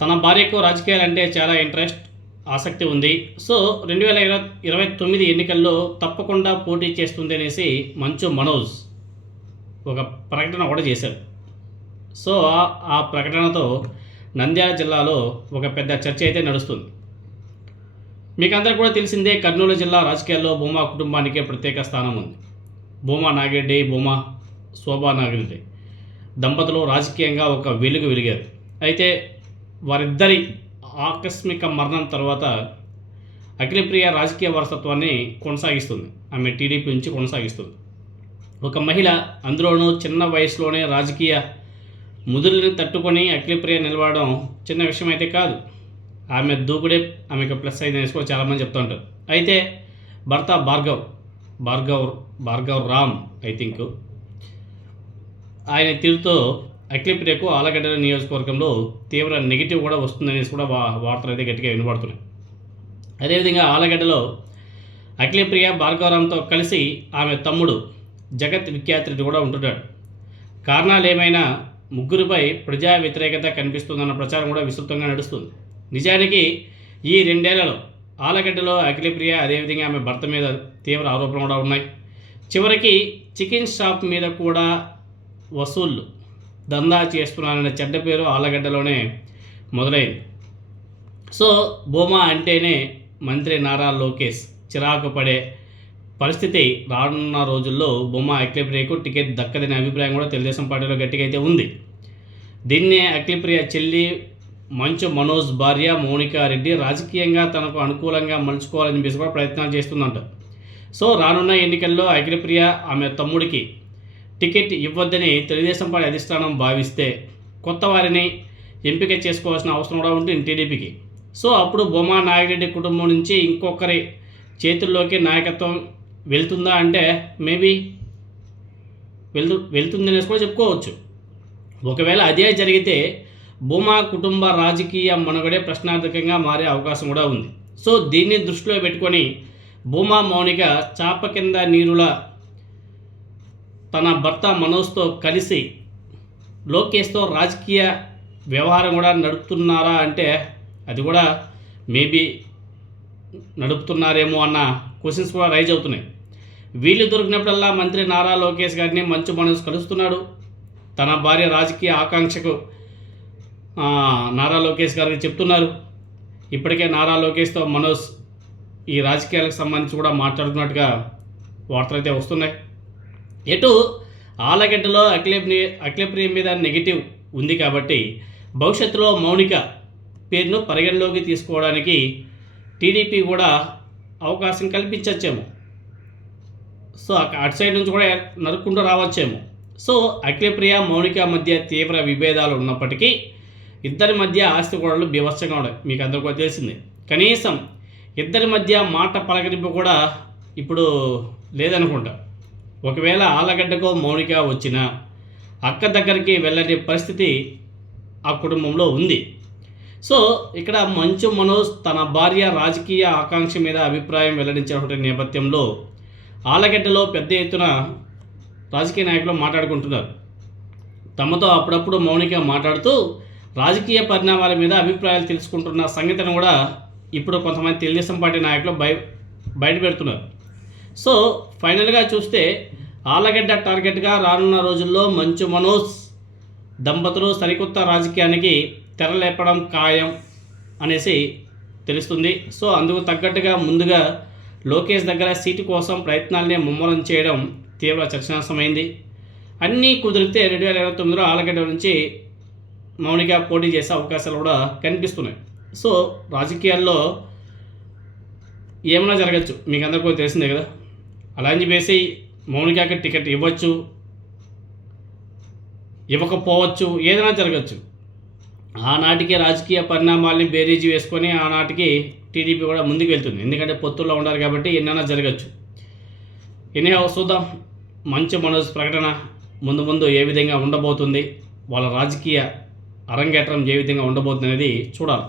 తన భార్యకు రాజకీయాలంటే చాలా ఇంట్రెస్ట్, ఆసక్తి ఉంది. సో 2029 ఎన్నికల్లో తప్పకుండా పోటీ చేస్తుంది అనేసి మంచు మనోజ్ ఒక ప్రకటన కూడా చేశారు. సో ఆ ప్రకటనతో నంద్యాల జిల్లాలో ఒక పెద్ద చర్చ అయితే నడుస్తుంది. మీకు అందరికీ కూడా తెలిసిందే, కర్నూలు జిల్లా రాజకీయాల్లో భూమా కుటుంబానికే ప్రత్యేక స్థానం ఉంది. భూమా నాగిరెడ్డి, భూమా శోభా నాగిరెడ్డి దంపతులు రాజకీయంగా ఒక వెలుగు వెలిగారు. అయితే వారిద్దరి ఆకస్మిక మరణం తర్వాత అఖిలప్రియ రాజకీయ వారసత్వాన్ని కొనసాగిస్తుంది. ఆమె టీడీపీ నుంచి కొనసాగిస్తుంది. ఒక మహిళ, అందులోనూ చిన్న వయసులోనే రాజకీయ ముదురుని తట్టుకొని అఖిలప్రియ నిలవడం చిన్న విషయం అయితే కాదు. ఆమె దూకుడే ఆమెకు ప్లస్ అయింది అనేసి కూడా చాలామంది చెప్తూ ఉంటారు. అయితే భర్త భార్గవ్ రామ్ ఆయన తీరుతో అఖిలప్రియకు ఆలగడ్డ నియోజకవర్గంలో తీవ్ర నెగిటివ్ కూడా వస్తుందనేసి కూడా వార్తలు అయితే గట్టిగా వినబడుతున్నాయి. అదేవిధంగా ఆలగడ్డలో అఖిలప్రియ భార్గవరామ్తో కలిసి ఆమె తమ్ముడు జగత్ విఖ్యాతి కూడా ఉంటున్నాడు. కారణాలు ఏమైనా ముగ్గురిపై ప్రజా వ్యతిరేకత కనిపిస్తుందన్న ప్రచారం కూడా విస్తృతంగా నడుస్తుంది. నిజానికి ఈ 2 ఏళ్లలో ఆలగడ్డలో అఖిలప్రియ, అదేవిధంగా ఆమె భర్త మీద తీవ్ర ఆరోపణలు కూడా ఉన్నాయి. చివరికి చికెన్ షాప్ మీద కూడా వసూళ్లు దందా చేస్తున్నారనే చెడ్డ పేరు ఆలగడ్డలోనే మొదలైంది. సో భూమా అంటేనే మంత్రి నారా లోకేష్ చిరాకు పడే పరిస్థితి రానున్న రోజుల్లో భూమా అఖిలప్రియకు టికెట్ దక్కదనే అభిప్రాయం కూడా తెలుగుదేశం పార్టీలో గట్టిగా అయితే ఉంది. దీన్నే అఖిలప్రియ చెల్లి మంచు మనోజ్ భార్య మౌనికా రెడ్డి రాజకీయంగా తనకు అనుకూలంగా మలుచుకోవాలని చెప్పేసి కూడా ప్రయత్నాలు చేస్తుందంట. సో రానున్న ఎన్నికల్లో అఖిలప్రియ ఆమె తమ్ముడికి టికెట్ ఇవ్వద్దని తెలుగుదేశం పార్టీ అధిష్టానం భావిస్తే కొత్త వారిని ఎంపిక చేసుకోవాల్సిన అవసరం కూడా ఉంటుంది టీడీపీకి. సో అప్పుడు భూమా నాగిరెడ్డి కుటుంబం నుంచి ఇంకొకరి చేతుల్లోకి నాయకత్వం వెళ్తుందా అంటే మేబీ వెళ్తుందనేసి కూడా చెప్పుకోవచ్చు. ఒకవేళ అదే జరిగితే భూమా కుటుంబ రాజకీయ మనుగడే ప్రశ్నార్థకంగా మారే అవకాశం కూడా ఉంది. సో దీన్ని దృష్టిలో పెట్టుకొని భూమా మౌనిక చాప కింద నీరుల తన భర్త మనోజ్తో కలిసి లోకేష్తో రాజకీయ వ్యవహారం కూడా నడుపుతున్నారా అంటే అది కూడా మేబీ నడుపుతున్నారేమో అన్న క్వశ్చన్స్ కూడా రైజ్ అవుతున్నాయి. వీళ్ళు దొరికినప్పుడల్లా మంత్రి నారా లోకేష్ గారిని మంచు మనోజ్ కలుస్తున్నాడు. తన భార్య రాజకీయ ఆకాంక్షకు నారా లోకేష్ గారికి చెప్తున్నారు. ఇప్పటికే నారా లోకేష్తో మనోజ్ ఈ రాజకీయాలకు సంబంధించి కూడా మాట్లాడుతున్నట్టుగా వార్తలు అయితే వస్తున్నాయి. ఎటు ఆలగడ్డలో అఖిలప్రియ మీద నెగిటివ్ ఉంది కాబట్టి భవిష్యత్తులో మౌనిక పేరును పరిగణలోకి తీసుకోవడానికి టీడీపీ కూడా అవకాశం కల్పించచ్చేమో. సో అటు సైడ్ నుంచి కూడా నరుక్కుంటూ రావచ్చేమో. సో అఖిలప్రియ మౌనిక మధ్య తీవ్ర విభేదాలు ఉన్నప్పటికీ ఇద్దరి మధ్య ఆస్తి గొడవలు బీభత్సంగా ఉన్నాయి. మీకు అందరికీ తెలిసిందే. కనీసం ఇద్దరి మధ్య మాట పలకరింపు కూడా ఇప్పుడు లేదనుకుంటా. ఒకవేళ ఆలగడ్డకు మౌనిక వచ్చినా అక్క దగ్గరికి వెళ్ళని పరిస్థితి ఆ కుటుంబంలో ఉంది. సో ఇక్కడ మంచు మనోజ్ తన భార్య రాజకీయ ఆకాంక్ష మీద అభిప్రాయం వెల్లడించినటువంటి నేపథ్యంలో ఆలగడ్డలో పెద్ద ఎత్తున రాజకీయ నాయకులు మాట్లాడుకుంటున్నారు. తమతో అప్పుడప్పుడు మౌనిక మాట్లాడుతూ రాజకీయ పరిణామాల మీద అభిప్రాయాలు తెలుసుకుంటున్న సంగతిని కూడా ఇప్పుడు కొంతమంది తెలుగుదేశం పార్టీ నాయకులు బయట పెడుతున్నారు. సో ఫైనల్గా చూస్తే ఆలగడ్డ టార్గెట్గా రానున్న రోజుల్లో మంచు మనోజ్ దంపతులు సరికొత్త రాజకీయానికి తెరలేపడం ఖాయం అనేసి తెలుస్తుంది. సో అందుకు తగ్గట్టుగా ముందుగా లోకేష్ దగ్గర సీటు కోసం ప్రయత్నాలనే ముమ్మరం చేయడం తీవ్ర చర్చనాంశమైంది. అన్నీ కుదిరితే 2029లో ఆలగడ్డ నుంచి మౌనిక పోటీ చేసే అవకాశాలు కూడా కనిపిస్తున్నాయి. సో రాజకీయాల్లో ఏమైనా జరగచ్చు, మీకు అందరికీ తెలిసిందే కదా. అలా అని చెప్పేసి మౌనికకి టికెట్ ఇవ్వచ్చు, ఇవ్వకపోవచ్చు, ఏదైనా జరగచ్చు. ఆనాటికి రాజకీయ పరిణామాలని బేరీజు వేసుకొని ఆనాటికి టీడీపీ కూడా ముందుకు వెళ్తుంది. ఎందుకంటే పొత్తుల్లో ఉండాలి కాబట్టి ఎన్నైనా జరగచ్చు. ఎన్నో చూద్దాం. మంచు మనోజ్ ప్రకటన ముందు ఏ విధంగా ఉండబోతుంది, వాళ్ళ రాజకీయ అరంగేట్రం ఏ విధంగా ఉండబోతుంది అనేది చూడాలి.